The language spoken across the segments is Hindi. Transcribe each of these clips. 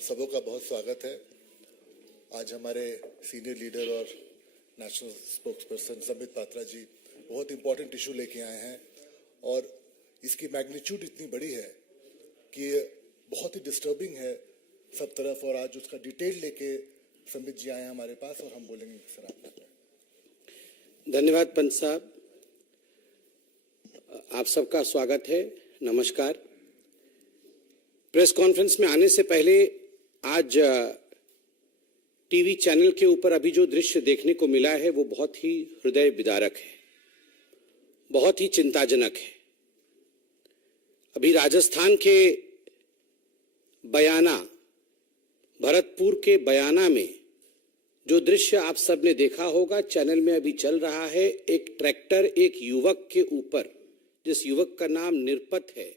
आप सबों का बहुत स्वागत है। आज हमारे सीनियर लीडर और नेशनल स्पोक्सपर्सन संबित पात्रा जी बहुत इंपॉर्टेंट इशू लेके आए हैं और इसकी मैग्नीट्यूड इतनी बड़ी है कि बहुत ही डिस्टर्बिंग है सब तरफ, और आज उसका डिटेल लेके संबित जी आए हैं हमारे पास और हम बोलेंगे सर आप। धन्यवाद पंत साहब, आप सबका स्वागत है। नमस्कार। प्रेस कॉन्फ्रेंस में आने से पहले आज टीवी चैनल के ऊपर अभी जो दृश्य देखने को मिला है वो बहुत ही हृदय विदारक है, बहुत ही चिंताजनक है। अभी राजस्थान के बयाना, भरतपुर के बयाना में जो दृश्य आप सबने देखा होगा, चैनल में अभी चल रहा है। एक ट्रैक्टर एक युवक के ऊपर, जिस युवक का नाम निरपत है,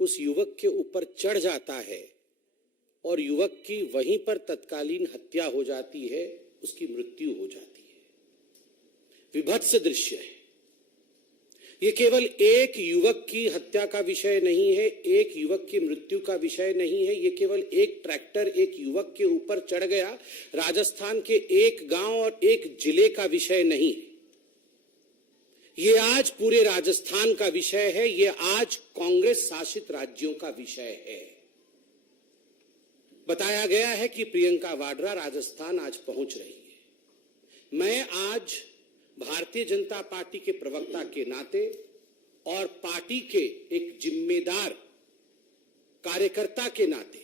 उस युवक के ऊपर चढ़ जाता है और युवक की वहीं पर तत्कालीन हत्या हो जाती है, उसकी मृत्यु हो जाती है। विभत्स दृश्य है। ये केवल एक युवक की हत्या का विषय नहीं है, एक युवक की मृत्यु का विषय नहीं है। ये केवल एक ट्रैक्टर एक युवक के ऊपर चढ़ गया, राजस्थान के एक गांव और एक जिले का विषय नहीं है। ये आज पूरे राजस्थान का विषय है, ये आज कांग्रेस शासित राज्यों का विषय है। बताया गया है कि प्रियंका वाड्रा राजस्थान आज पहुंच रही है। मैं आज भारतीय जनता पार्टी के प्रवक्ता के नाते और पार्टी के एक जिम्मेदार कार्यकर्ता के नाते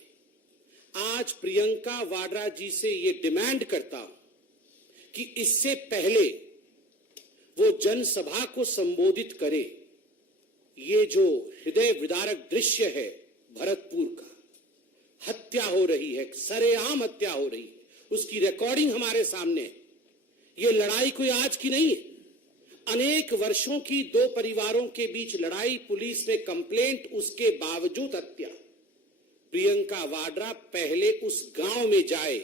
आज प्रियंका वाड्रा जी से ये डिमांड करता हूं कि इससे पहले वो जनसभा को संबोधित करे, ये जो हृदय विदारक दृश्य है भरतपुर का, हत्या हो रही है, सरेआम हत्या हो रही है, उसकी रिकॉर्डिंग हमारे सामने है। ये लड़ाई कोई आज की नहीं है, अनेक वर्षों की दो परिवारों के बीच लड़ाई, पुलिस ने कंप्लेंट, उसके बावजूद हत्या। प्रियंका वाड्रा पहले उस गांव में जाए,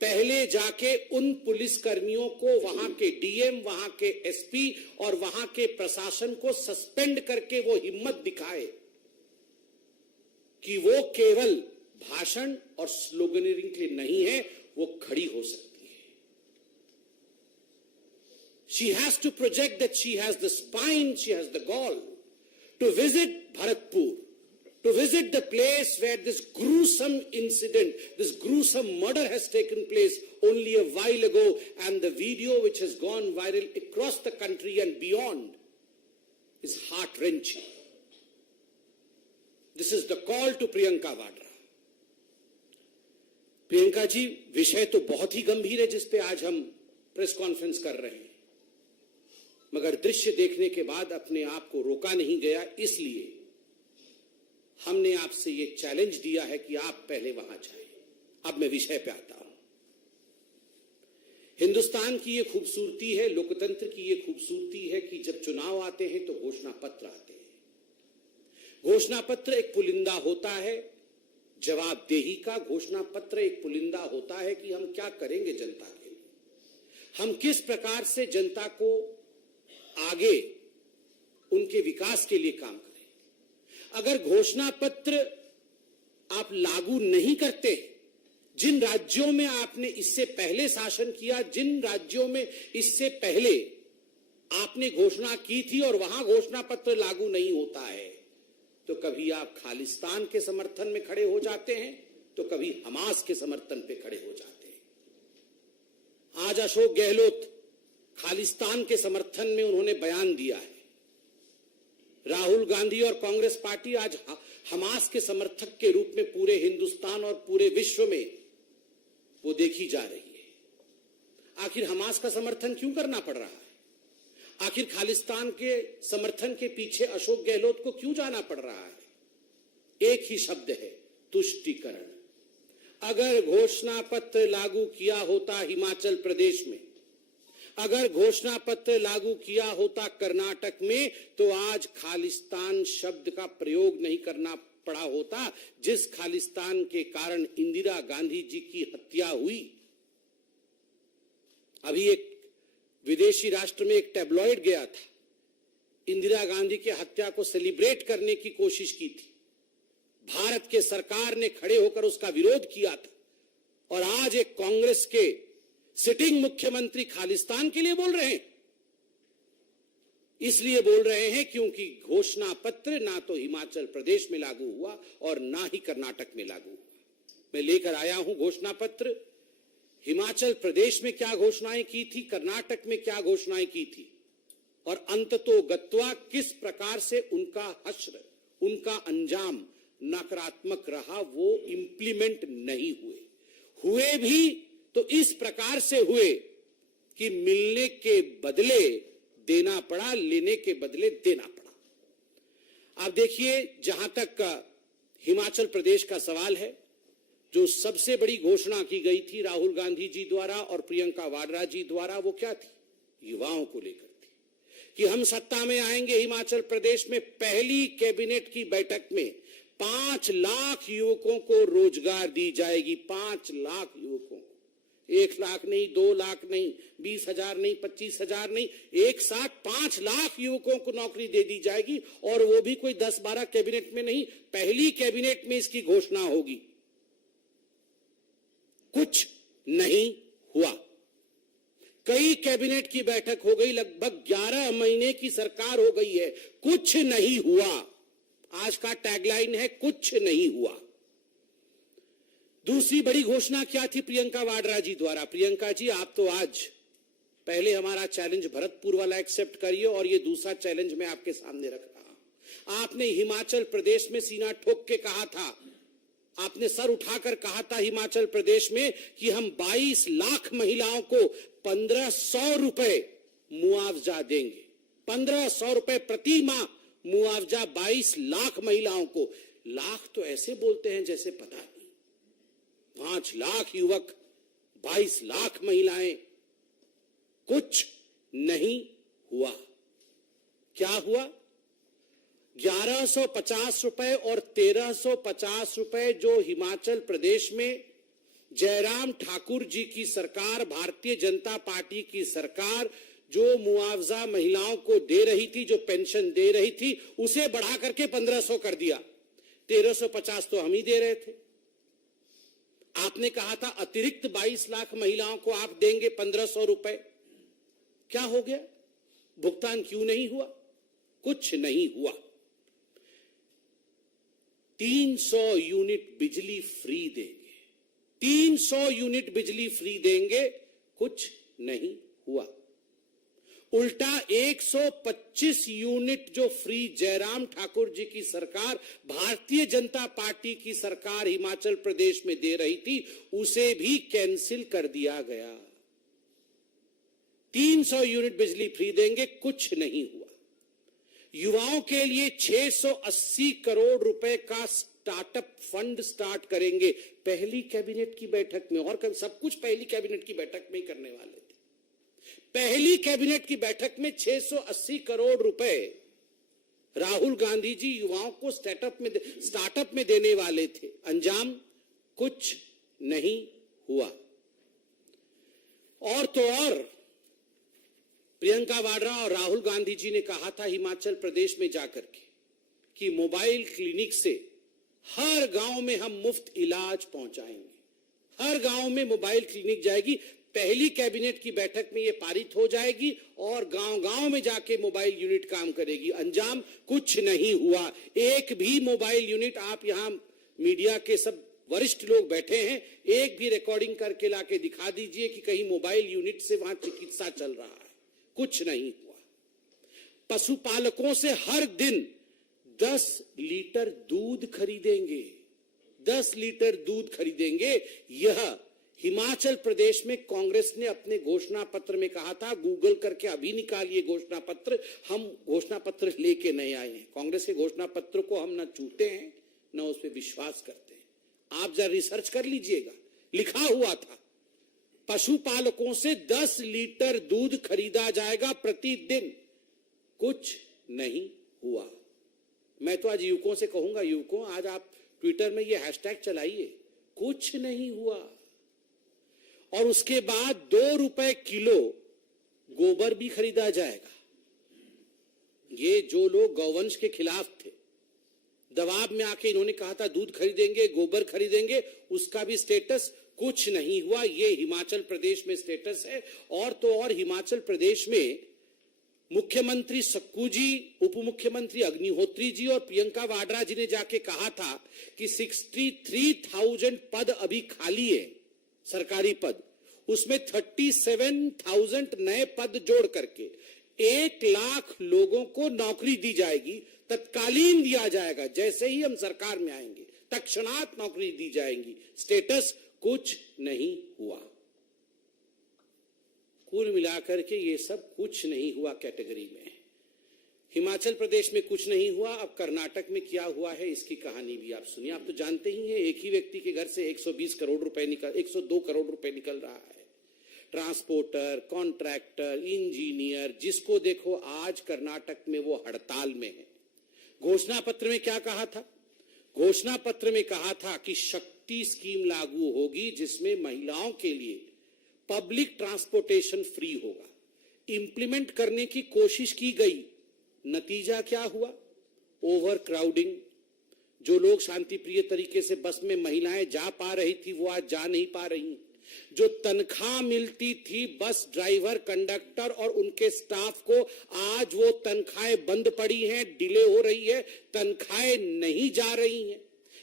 पहले जाके उन पुलिस कर्मियों को, वहां के डीएम, वहां के एसपी और वहां के प्रशासन को सस्पेंड करके वो हिम्मत दिखाए कि वो केवल भाषण और स्लोगनरिंग के लिए नहीं है, वो खड़ी हो सकती है। She has to project that she has the spine, she has the gall to visit Bharatpur, to visit the place where this gruesome incident, this gruesome murder has taken place only a while ago, and the video which has gone viral across the country and beyond is heart-wrenching. This is the call to Priyanka Vadra. Priyanka ji, विषय तो बहुत ही गंभीर है जिस पे आज हम प्रेस कॉन्फ्रेंस कर रहे हैं, मगर दृश्य देखने के बाद अपने आप को रोका नहीं गया। इसलिए हमने आपसे ये चैलेंज दिया है कि आप पहले वहां जाएं। अब मैं विषय पे आता हूं। हिंदुस्तान की ये खूबसूरती है, लोकतंत्र की ये खूबसूरती है कि जब चुनाव आते हैं तो घोषणा पत्र आते हैं। घोषणा पत्र एक पुलिंदा होता है जवाबदेही का। घोषणा पत्र एक पुलिंदा होता है कि हम क्या करेंगे जनता के लिए, हम किस प्रकार से जनता को आगे उनके विकास के लिए काम करें। अगर घोषणा पत्र आप लागू नहीं करते, जिन राज्यों में आपने इससे पहले शासन किया, जिन राज्यों में इससे पहले आपने घोषणा की थी और वहां घोषणा पत्र लागू नहीं होता है, तो कभी आप खालिस्तान के समर्थन में खड़े हो जाते हैं, तो कभी हमास के समर्थन पे खड़े हो जाते हैं। आज अशोक गहलोत खालिस्तान के समर्थन में उन्होंने बयान दिया है। राहुल गांधी और कांग्रेस पार्टी आज हमास के समर्थक के रूप में पूरे हिंदुस्तान और पूरे विश्व में वो देखी जा रही है। आखिर हमास का समर्थन क्यों करना पड़ रहा है? आखिर खालिस्तान के समर्थन के पीछे अशोक गहलोत को क्यों जाना पड़ रहा है? एक ही शब्द है, तुष्टीकरण। अगर घोषणा पत्र लागू किया होता हिमाचल प्रदेश में, अगर घोषणा पत्र लागू किया होता कर्नाटक में, तो आज खालिस्तान शब्द का प्रयोग नहीं करना पड़ा होता, जिस खालिस्तान के कारण इंदिरा गांधी जी की हत्या हुई। अभी एक विदेशी राष्ट्र में एक टैब्लॉइड गया था, इंदिरा गांधी की हत्या को सेलिब्रेट करने की कोशिश की थी। भारत के सरकार ने खड़े होकर उसका विरोध किया था, और आज एक कांग्रेस के सिटिंग मुख्यमंत्री खालिस्तान के लिए बोल रहे हैं। इसलिए बोल रहे हैं क्योंकि घोषणा पत्र ना तो हिमाचल प्रदेश में लागू हुआ और ना ही कर्नाटक में लागू हुआ। मैं लेकर आया हूं घोषणा पत्र। हिमाचल प्रदेश में क्या घोषणाएं की थी, कर्नाटक में क्या घोषणाएं की थी, और अंततोगत्वा किस प्रकार से उनका हश्र, उनका अंजाम नकारात्मक रहा, वो इंप्लीमेंट नहीं हुए भी तो इस प्रकार से हुए कि मिलने के बदले देना पड़ा, लेने के बदले देना पड़ा। आप देखिए, जहां तक हिमाचल प्रदेश का सवाल है, जो सबसे बड़ी घोषणा की गई थी राहुल गांधी जी द्वारा और प्रियंका वाड्रा जी द्वारा, वो क्या थी? युवाओं को लेकर थी कि हम सत्ता में आएंगे। हिमाचल प्रदेश में पहली कैबिनेट की बैठक में 5 लाख युवकों को रोजगार दी जाएगी। 5 लाख युवकों को, 1 लाख नहीं, 2 लाख नहीं, 20,000 नहीं, 25,000 नहीं, एक साथ 5 लाख युवकों को नौकरी दे दी जाएगी। और वो भी कोई 10-12 कैबिनेट में नहीं, पहली कैबिनेट में इसकी घोषणा होगी। कुछ नहीं हुआ। कई कैबिनेट की बैठक हो गई, लगभग 11 महीने की सरकार हो गई है, कुछ नहीं हुआ। आज का टैगलाइन है, कुछ नहीं हुआ। दूसरी बड़ी घोषणा क्या थी प्रियंका वाड्रा जी द्वारा? प्रियंका जी, आप तो आज पहले हमारा चैलेंज भरतपुर वाला एक्सेप्ट करिए, और ये दूसरा चैलेंज मैं आपके सामने रख रहा हूं। आपने हिमाचल प्रदेश में सीना ठोक के कहा था, आपने सर उठाकर कहा था हिमाचल प्रदेश में कि हम 22 लाख महिलाओं को 1,500 रुपए मुआवजा देंगे। 1,500 रुपए प्रति माह मुआवजा 22 लाख महिलाओं को। लाख तो ऐसे बोलते हैं जैसे पता नहीं। 5 लाख युवक, 22 लाख महिलाएं, कुछ नहीं हुआ। क्या हुआ? 1150 रुपए और 1350 रुपए जो हिमाचल प्रदेश में जयराम ठाकुर जी की सरकार, भारतीय जनता पार्टी की सरकार जो मुआवजा महिलाओं को दे रही थी, जो पेंशन दे रही थी, उसे बढ़ा करके 1,500 कर दिया। 1350 तो हम ही दे रहे थे। आपने कहा था अतिरिक्त 22 लाख महिलाओं को आप देंगे 1,500 रुपए। क्या हो गया? भुगतान क्यों नहीं हुआ? कुछ नहीं हुआ। 300 यूनिट बिजली फ्री देंगे, 300 यूनिट बिजली फ्री देंगे, कुछ नहीं हुआ। उल्टा 125 यूनिट जो फ्री जयराम ठाकुर जी की सरकार, भारतीय जनता पार्टी की सरकार हिमाचल प्रदेश में दे रही थी, उसे भी कैंसिल कर दिया गया। 300 यूनिट बिजली फ्री देंगे, कुछ नहीं हुआ। युवाओं के लिए 680 करोड़ रुपए का स्टार्टअप फंड स्टार्ट करेंगे, पहली कैबिनेट की बैठक में। और सब कुछ पहली कैबिनेट की बैठक में ही करने वाले थे। पहली कैबिनेट की बैठक में 680 करोड़ रुपए राहुल गांधी जी युवाओं को स्टार्टअप में देने वाले थे। अंजाम कुछ नहीं हुआ। और तो और प्रियंका वाड्रा और राहुल गांधी जी ने कहा था हिमाचल प्रदेश में जाकर के कि मोबाइल क्लिनिक से हर गांव में हम मुफ्त इलाज पहुंचाएंगे। हर गांव में मोबाइल क्लिनिक जाएगी। पहली कैबिनेट की बैठक में यह पारित हो जाएगी और गांव-गांव में जाके मोबाइल यूनिट काम करेगी। अंजाम कुछ नहीं हुआ। एक भी मोबाइल यूनिट, आप यहां मीडिया के सब वरिष्ठ लोग बैठे हैं, एक भी रिकॉर्डिंग करके लाके दिखा दीजिए कि कहीं मोबाइल यूनिट से वहां चिकित्सा चल रहा है। कुछ नहीं हुआ। पशुपालकों से हर दिन 10 लीटर दूध खरीदेंगे, 10 लीटर दूध खरीदेंगे। यह हिमाचल प्रदेश में कांग्रेस ने अपने घोषणा पत्र में कहा था। गूगल करके अभी निकालिए घोषणा पत्र। हम घोषणा पत्र लेके नहीं आए हैं। कांग्रेस के घोषणा पत्र को हम न छूते हैं न उस पर विश्वास करते हैं। आप जरा रिसर्च कर लीजिएगा, लिखा हुआ था पशुपालकों से 10 लीटर दूध खरीदा जाएगा प्रतिदिन। कुछ नहीं हुआ। मैं तो आज युवकों से कहूंगा, युवकों आज आप ट्विटर में ये हैशटैग चलाइए, कुछ नहीं हुआ। और उसके बाद 2 रुपए किलो गोबर भी खरीदा जाएगा। ये जो लोग गौवंश के खिलाफ थे, दबाव में आके इन्होंने कहा था दूध खरीदेंगे, गोबर खरीदेंगे, उसका भी स्टेटस कुछ नहीं हुआ। ये हिमाचल प्रदेश में स्टेटस है। और तो और हिमाचल प्रदेश में मुख्यमंत्री सक्कू जी, उप मुख्यमंत्री अग्निहोत्री जी और प्रियंका वाड्रा जी ने जाके कहा था कि 63,000 पद अभी खाली है, सरकारी पद, उसमें 37,000 नए पद जोड़ करके 1 लाख लोगों को नौकरी दी जाएगी, तत्कालीन दिया जाएगा। जैसे ही हम सरकार में आएंगे तत्क्षणात नौकरी दी जाएगी। स्टेटस कुछ नहीं हुआ। कुल मिलाकर के ये सब कुछ नहीं हुआ कैटेगरी में है। हिमाचल प्रदेश में कुछ नहीं हुआ। अब कर्नाटक में क्या हुआ है इसकी कहानी भी आप सुनिए। आप तो जानते ही हैं, एक ही व्यक्ति के घर से 120 करोड़ रुपए 102 करोड़ रुपए निकल रहा है। ट्रांसपोर्टर, कॉन्ट्रैक्टर, इंजीनियर, जिसको देखो आज कर्नाटक में वो हड़ताल में है। घोषणा पत्र में क्या कहा था? घोषणा पत्र में कहा था कि शक्ति स्कीम लागू होगी, जिसमें महिलाओं के लिए पब्लिक ट्रांसपोर्टेशन फ्री होगा। इंप्लीमेंट करने की कोशिश की गई, नतीजा क्या हुआ? Over crowding. जो लोग शांतिप्रिय तरीके से बस में महिलाएं जा पा रही थी वो आज जा नहीं पा रही। जो तनख्वाह मिलती थी बस ड्राइवर, कंडक्टर और उनके स्टाफ को, आज वो तनख्वाहें बंद पड़ी हैं, डिले हो रही है, तनख्वाहें नहीं जा रही हैं।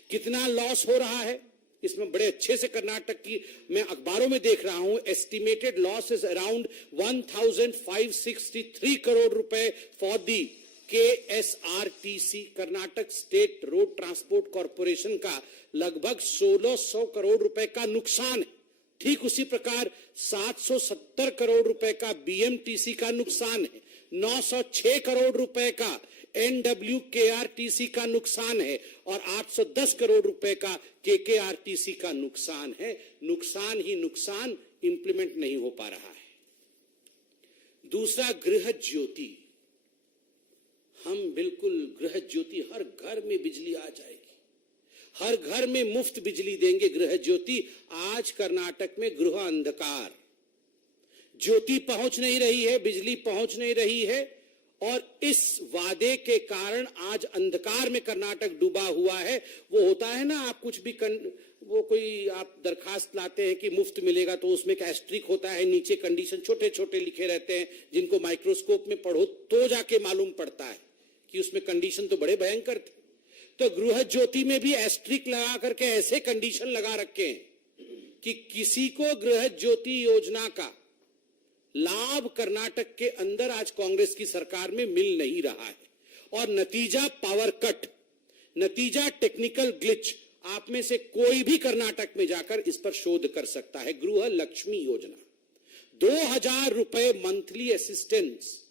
कितना लॉस हो रहा है इसमें बड़े अच्छे से कर्नाटक की मैं अखबारों में देख रहा हूं। Estimated loss is around 1,563 crore rupees for the KSRTC, Karnataka state road transport corporation का लगभग 1,600 करोड़ रुपए का नुकसान है। ठीक उसी प्रकार 770 करोड़ रुपए का BMTC का नुकसान है, 906 करोड़ रुपए का NWKRTC का नुकसान है और 810 करोड़ रुपए का KKRTC का नुकसान है। नुकसान ही नुकसान, इंप्लीमेंट नहीं हो पा रहा है। दूसरा, गृह ज्योति। हम बिल्कुल गृह ज्योति, हर घर में बिजली आ जाएगी, हर घर में मुफ्त बिजली देंगे गृह ज्योति। आज कर्नाटक में गृह अंधकार, ज्योति पहुंच नहीं रही है, बिजली पहुंच नहीं रही है और इस वादे के कारण आज अंधकार में कर्नाटक डूबा हुआ है। वो होता है ना, आप कुछ भी वो कोई आप दरखास्त लाते हैं कि मुफ्त मिलेगा तो उसमें एक एस्ट्रिक होता है, नीचे कंडीशन छोटे छोटे लिखे रहते हैं, जिनको माइक्रोस्कोप में पढ़ो तो जाके मालूम पड़ता है कि उसमें कंडीशन तो बड़े भयंकर थे। तो गृह ज्योति में भी एस्ट्रिक लगा करके ऐसे कंडीशन लगा रखे हैं कि किसी को गृह ज्योति योजना का लाभ कर्नाटक के अंदर आज कांग्रेस की सरकार में मिल नहीं रहा है। और नतीजा पावर कट, नतीजा टेक्निकल ग्लिच। आप में से कोई भी कर्नाटक में जाकर इस पर शोध कर सकता है। गृह लक्ष्मी योजना, 2,000 रुपए मंथली असिस्टेंस।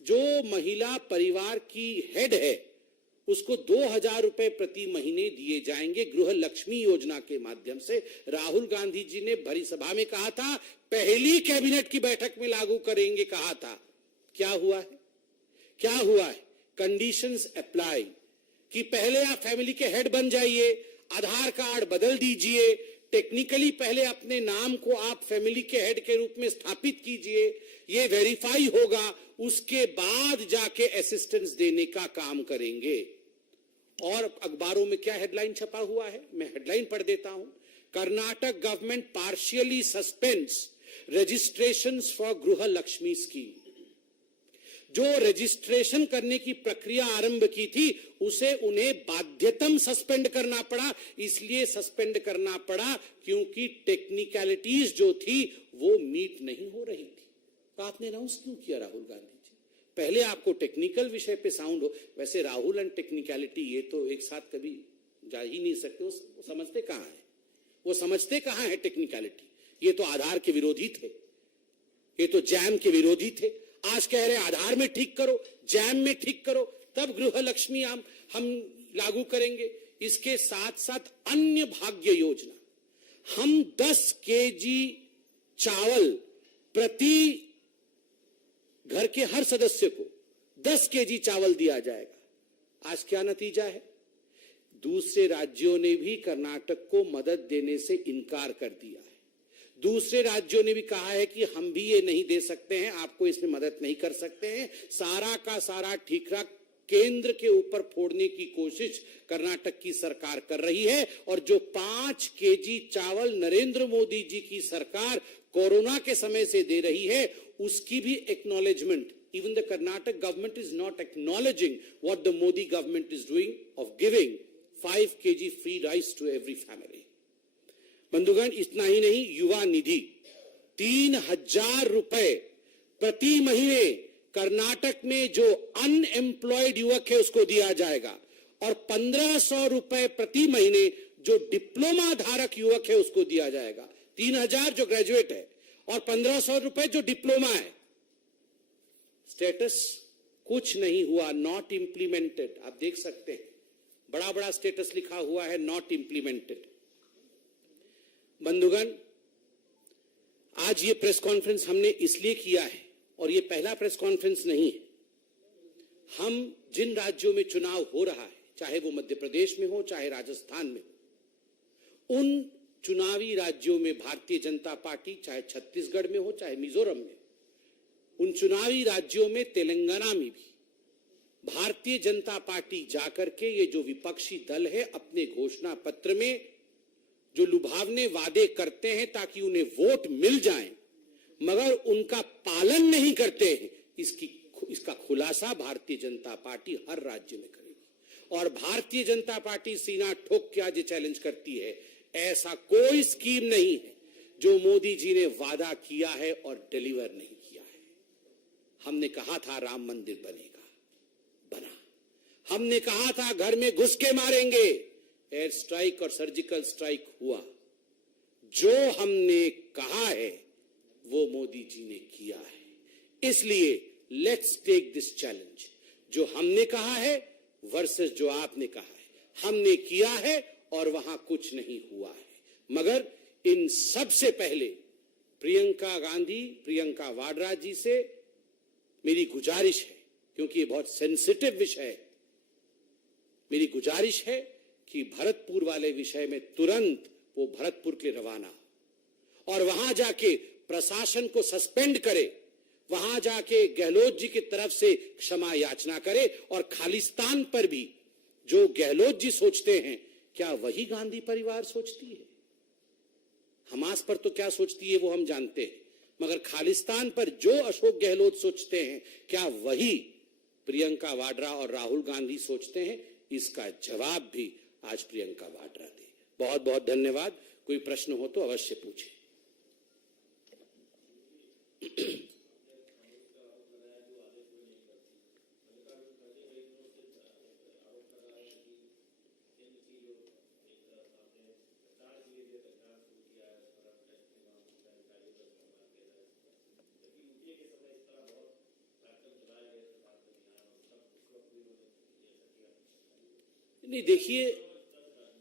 जो महिला परिवार की हेड है उसको 2,000 रुपए प्रति महीने दिए जाएंगे गृह लक्ष्मी योजना के माध्यम से। राहुल गांधी जी ने भरी सभा में कहा था, पहली कैबिनेट की बैठक में लागू करेंगे कहा था। क्या हुआ है? क्या हुआ है? कंडीशंस अप्लाई कि पहले आप फैमिली के हेड बन जाइए, आधार कार्ड बदल दीजिए, टेक्निकली पहले अपने नाम को आप फैमिली के हेड के रूप में स्थापित कीजिए, ये वेरीफाई होगा, उसके बाद जाके असिस्टेंस देने का काम करेंगे। और अखबारों में क्या हेडलाइन छपा हुआ है, मैं हेडलाइन पढ़ देता हूं। Karnataka government partially suspends registrations for गृह लक्ष्मी स्कीम। जो रजिस्ट्रेशन करने की प्रक्रिया आरंभ की थी उसे उन्हें बाध्यतम सस्पेंड करना पड़ा। इसलिए सस्पेंड करना पड़ा क्योंकि टेक्निकलिटीज जो थी वो मीट नहीं हो रही थी। तो आपने अनाउंस क्यों किया राहुल गांधी जी? पहले आपको टेक्निकल विषय पे साउंड हो। वैसे राहुल एंड टेक्निकलिटी ये तो एक साथ कभी जा ही नहीं सकते। वो समझते कहां है, वो समझते कहां है टेक्निकलिटी। ये तो आधार के विरोधी थे, ये तो जैम के विरोधी थे। आज कह रहे आधार में ठीक करो, जैम में ठीक करो, तब गृह लक्ष्मी हम लागू करेंगे। इसके साथ साथ अन्य भाग्य योजना, हम 10 केजी चावल प्रति घर के हर सदस्य को 10 केजी चावल दिया जाएगा। आज क्या नतीजा है? दूसरे राज्यों ने भी कर्नाटक को मदद देने से इनकार कर दिया है। दूसरे राज्यों ने भी कहा है कि हम भी ये नहीं दे सकते हैं, आपको इसमें मदद नहीं कर सकते हैं। सारा का सारा केंद्र के ऊपर फोड़ने की कोशिश कर्नाटक की सरकार कर रही है। और जो 5 केजी चावल नरेंद्र मोदी जी की सरकार कोरोना के समय से दे रही है, उसकी भी acknowledgement, even the Karnataka government is not acknowledging what the Modi government is doing of giving 5 kg free rice to every family. बंधुगण, इतना ही नहीं, युवा निधि 3,000 रुपए प्रति महीने कर्नाटक में जो अनएम्प्लॉयड युवक है उसको दिया जाएगा, और 1,500 रुपए प्रति महीने जो डिप्लोमा धारक युवक है उसको दिया जाएगा। 3,000 जो ग्रेजुएट है और 1,500 रुपए जो डिप्लोमा है। स्टेटस कुछ नहीं हुआ, नॉट इंप्लीमेंटेड। आप देख सकते हैं, बड़ा बड़ा स्टेटस लिखा हुआ है, नॉट इंप्लीमेंटेड। बंधुगण, आज ये प्रेस कॉन्फ्रेंस हमने इसलिए किया है, और ये पहला प्रेस कॉन्फ्रेंस नहीं है। हम जिन राज्यों में चुनाव हो रहा है, चाहे वो मध्य प्रदेश में हो, चाहे राजस्थान में हो, उन चुनावी राज्यों में भारतीय जनता पार्टी, चाहे छत्तीसगढ़ में हो, चाहे मिजोरम में, उन चुनावी राज्यों में, तेलंगाना में भी भारतीय जनता पार्टी जाकर के ये जो विपक्षी दल है अपने घोषणा पत्र में जो लुभावने वादे करते हैं ताकि उन्हें वोट मिल जाए, मगर उनका पालन नहीं करते हैं, इसका खुलासा भारतीय जनता पार्टी हर राज्य में करेगी। और भारतीय जनता पार्टी सीना ठोक के आज ये चैलेंज करती है, ऐसा कोई स्कीम नहीं है जो मोदी जी ने वादा किया है और डिलीवर नहीं किया है। हमने कहा था राम मंदिर बनेगा, बना। हमने कहा था घर में घुस के मारेंगे, एयर स्ट्राइक और सर्जिकल स्ट्राइक हुआ। जो हमने कहा है वो मोदी जी ने किया है। इसलिए लेट्स टेक दिस चैलेंज। जो हमने कहा है वर्सेस जो आपने कहा है, हमने किया है और वहां कुछ नहीं हुआ है। मगर इन सबसे पहले प्रियंका गांधी, प्रियंका वाड्रा जी से मेरी गुजारिश है, क्योंकि ये बहुत सेंसिटिव विषय है, मेरी गुजारिश है कि भरतपुर वाले विषय में तुरंत वो भरतपुर के रवाना हो और वहां जाके प्रशासन को सस्पेंड करे, वहां जाके गहलोत जी की तरफ से क्षमा याचना करे। और खालिस्तान पर भी जो गहलोत जी सोचते हैं, क्या वही गांधी परिवार सोचती है? हमास पर तो क्या सोचती है वो हम जानते हैं, मगर खालिस्तान पर जो अशोक गहलोत सोचते हैं, क्या वही प्रियंका वाड्रा और राहुल गांधी सोचते हैं? इसका जवाब भी आज प्रियंका वाड्रा दे। बहुत बहुत धन्यवाद। कोई प्रश्न हो तो अवश्य पूछें।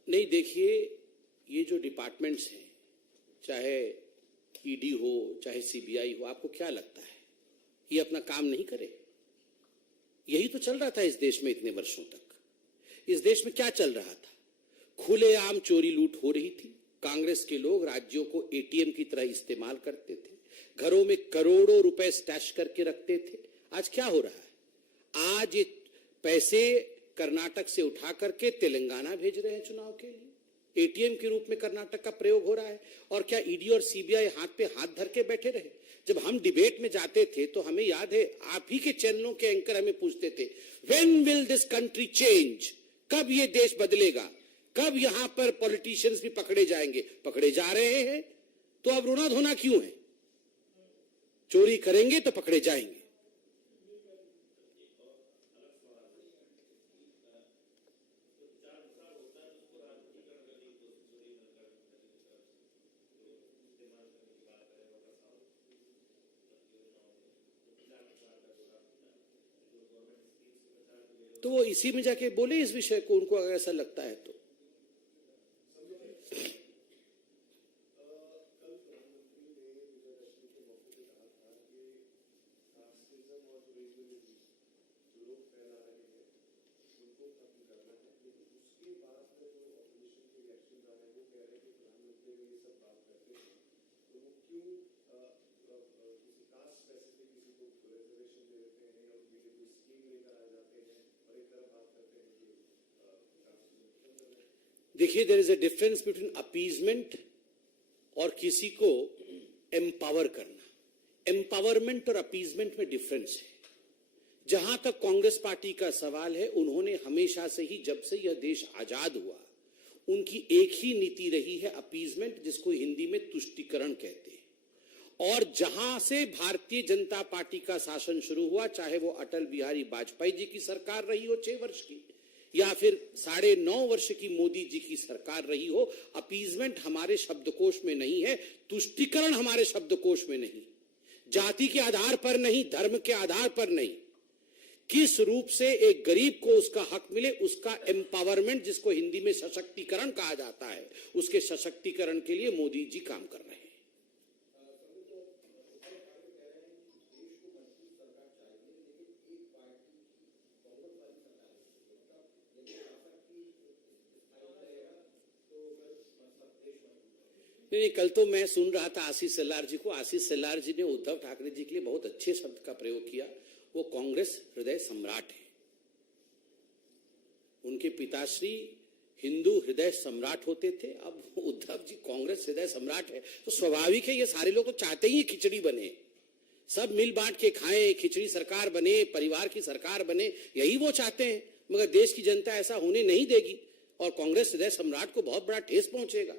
नहीं देखिए, ये जो डिपार्टमेंट्स हैं, चाहे ईडी हो, चाहे सीबीआई हो, आपको क्या लगता है ये अपना काम नहीं करे? यही तो चल रहा था इस देश में इतने वर्षों तक। इस देश में क्या चल रहा था? खुलेआम चोरी लूट हो रही थी। कांग्रेस के लोग राज्यों को एटीएम की तरह इस्तेमाल करते थे, घरों में करोड़ों रुपए स्टैश करके रखते थे। आज क्या हो रहा है? आज ये पैसे कर्नाटक से उठा करके तेलंगाना भेज रहे हैं चुनाव के लिए। एटीएम के रूप में कर्नाटक का प्रयोग हो रहा है। और क्या ईडी और सीबीआई हाथ पे हाथ धर के बैठे रहे? जब हम डिबेट में जाते थे तो हमें याद है, आप ही के चैनलों के एंकर हमें पूछते थे, when will this country change? कब ये देश बदलेगा? कब यहां पर पॉलिटिशियंस भी पकड़े जाएंगे? पकड़े जा रहे हैं, तो अब रोना धोना क्यों है? चोरी करेंगे तो पकड़े जाएंगे। तो वो इसी में जाके बोले इस विषय को, उनको अगर ऐसा लगता है तो। देखिए, there is a difference between appeasement और किसी को एम्पावर करना। एम्पावरमेंट और अपीजमेंट में डिफरेंस है। जहां तक कांग्रेस पार्टी का सवाल है, उन्होंने हमेशा से ही, जब से यह देश आजाद हुआ, उनकी एक ही नीति रही है, अपीजमेंट, जिसको हिंदी में तुष्टीकरण कहते हैं। और जहां से भारतीय जनता पार्टी का शासन शुरू हुआ, चाहे वो अटल बिहारी वाजपेयी जी की सरकार रही हो 6 वर्ष की, या फिर 9.5 वर्ष की मोदी जी की सरकार रही हो, अपीजमेंट हमारे शब्दकोश में नहीं है, तुष्टीकरण हमारे शब्दकोश में नहीं, जाति के आधार पर नहीं, धर्म के आधार पर नहीं, किस रूप से एक गरीब को उसका हक मिले, उसका एम्पावरमेंट, जिसको हिंदी में सशक्तिकरण कहा जाता है, उसके सशक्तिकरण के लिए मोदी जी काम कर रहे हैं। नहीं, कल तो मैं सुन रहा था आशीष सेल्लार जी को। आशीष सेल्लार जी ने उद्धव ठाकरे जी के लिए बहुत अच्छे शब्द का प्रयोग किया। वो कांग्रेस हृदय सम्राट है। उनके पिताश्री हिंदू हृदय सम्राट होते थे, अब उद्धव जी कांग्रेस हृदय सम्राट है। तो स्वाभाविक है, ये सारे लोग तो चाहते ही खिचड़ी बने, सब मिल बांट के खाएं, खिचड़ी सरकार बने, परिवार की सरकार बने, यही वो चाहते हैं। मगर देश की जनता ऐसा होने नहीं देगी और कांग्रेस हृदय सम्राट को बहुत बड़ा ठेस पहुंचेगा।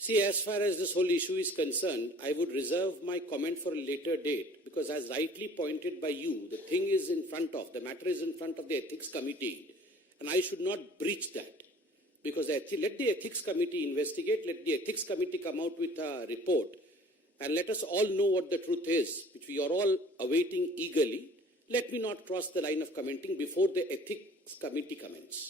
See, as far as this whole issue is concerned, I would reserve my comment for a later date, because as rightly pointed by you, the thing is in front of, the matter is in front of the ethics committee, and I should not breach that. Because let the ethics committee investigate, let the ethics committee come out with a report, and let us all know what the truth is, which we are all awaiting eagerly. Let me not cross the line of commenting before the ethics committee comments.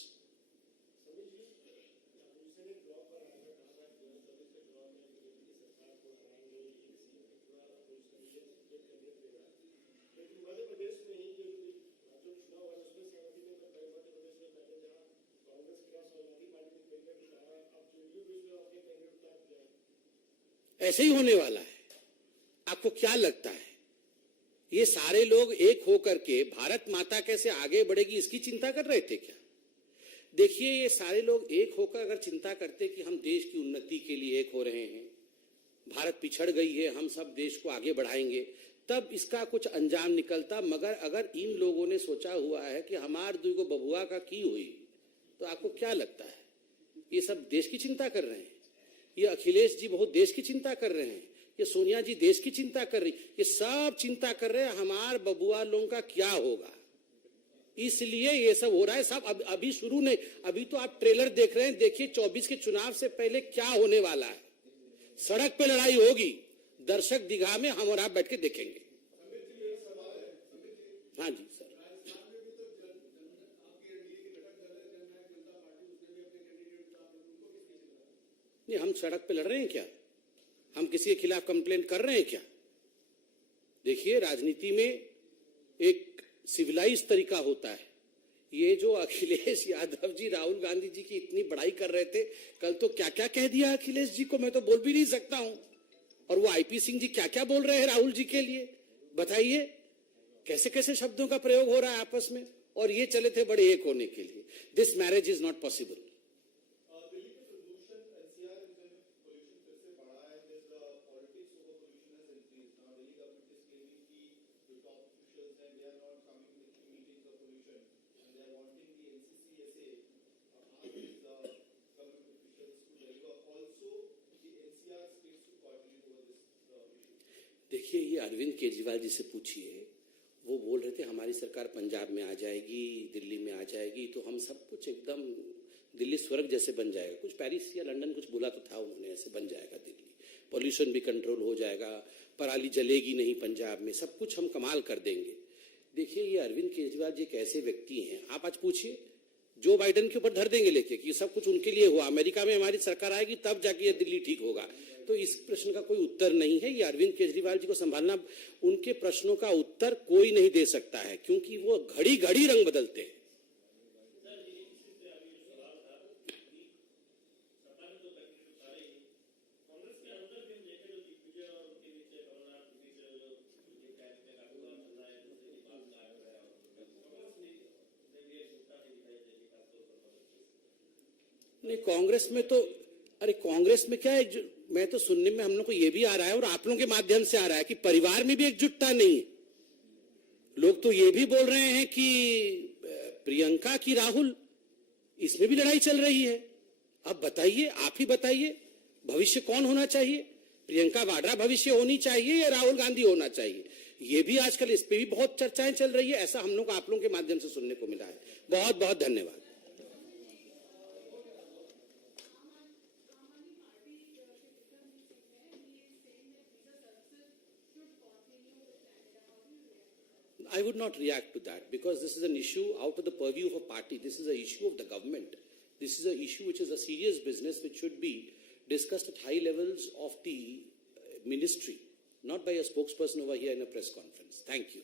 ऐसे ही होने वाला है। आपको क्या लगता है, ये सारे लोग एक होकर के भारत माता कैसे आगे बढ़ेगी इसकी चिंता कर रहे थे क्या? देखिए, ये सारे लोग एक होकर अगर चिंता करते कि हम देश की उन्नति के लिए एक हो रहे हैं, भारत पिछड़ गई है, हम सब देश को आगे बढ़ाएंगे, तब इसका कुछ अंजाम निकलता। मगर अगर इन लोगों ने सोचा हुआ है कि हमार दुगो बबुआ का की हुई, तो आपको क्या लगता है ये सब देश की चिंता कर रहे हैं? ये अखिलेश जी बहुत देश की चिंता कर रहे हैं, ये सोनिया जी देश की चिंता कर रही, ये सब चिंता कर रहे हैं हमार बबुआ लोगों का क्या होगा, इसलिए ये सब हो रहा है। सब अभी शुरू नहीं, अभी तो आप ट्रेलर देख रहे हैं। देखिए 24 के चुनाव से पहले क्या होने वाला है। सड़क पे लड़ाई होगी, दर्शक दीघा में हम और आप बैठ के देखेंगे। हाँ जी सर। नहीं, हम सड़क पे लड़ रहे हैं क्या? हम किसी के खिलाफ कंप्लेंट कर रहे हैं क्या? देखिए, राजनीति में एक सिविलाइज तरीका होता है। ये जो अखिलेश यादव जी राहुल गांधी जी की इतनी बड़ाई कर रहे थे, कल तो क्या क्या कह दिया अखिलेश जी को, मैं तो बोल भी नहीं सकता हूं। और वो आईपी सिंह जी क्या क्या बोल रहे हैं राहुल जी के लिए, बताइए कैसे कैसे शब्दों का प्रयोग हो रहा है आपस में। और ये चले थे बड़े एक होने के लिए। This marriage is not possible. देखिए, ये अरविंद केजरीवाल जी से पूछिए, वो बोल रहे थे हमारी सरकार पंजाब में आ जाएगी, दिल्ली में आ जाएगी, तो हम सब कुछ एकदम दिल्ली स्वर्ग जैसे बन जाएगा। कुछ पेरिस या लंदन कुछ बोला तो था उन्होंने, ऐसे बन जाएगा दिल्ली, पॉल्यूशन भी कंट्रोल हो जाएगा, पराली जलेगी नहीं पंजाब में, सब कुछ हम कमाल कर देंगे। देखिए, ये अरविंद केजरीवाल जी एक ऐसे व्यक्ति हैं, आप आज पूछिए जो बाइडेन के ऊपर धर देंगे लेके कि सब कुछ उनके लिए हुआ, अमेरिका में हमारी सरकार आएगी तब जाके ये दिल्ली ठीक होगा। तो इस प्रश्न का कोई उत्तर नहीं है। ये अरविंद केजरीवाल जी को संभालना, उनके प्रश्नों का उत्तर कोई नहीं दे सकता है, क्योंकि वो घड़ी घड़ी रंग बदलते हैं। नहीं, कांग्रेस में तो, अरे कांग्रेस में क्या है, मैं तो सुनने में हम लोग को ये भी आ रहा है और आप लोगों के माध्यम से आ रहा है कि परिवार में भी एकजुटता नहीं है। लोग तो ये भी बोल रहे हैं कि प्रियंका की राहुल, इसमें भी लड़ाई चल रही है। अब बताइए, आप ही बताइए, भविष्य कौन होना चाहिए? प्रियंका वाड्रा भविष्य होनी चाहिए या राहुल गांधी होना चाहिए? ये भी आजकल इस पे भी बहुत चर्चाएं चल रही है। ऐसा हम लोग आप लोगों के माध्यम से सुनने को मिला है। बहुत बहुत धन्यवाद। I would not react to that because this is an issue out of the purview of a party. This is an issue of the government. This is an issue which is a serious business which should be discussed at high levels of the ministry, not by a spokesperson over here in a press conference. Thank you.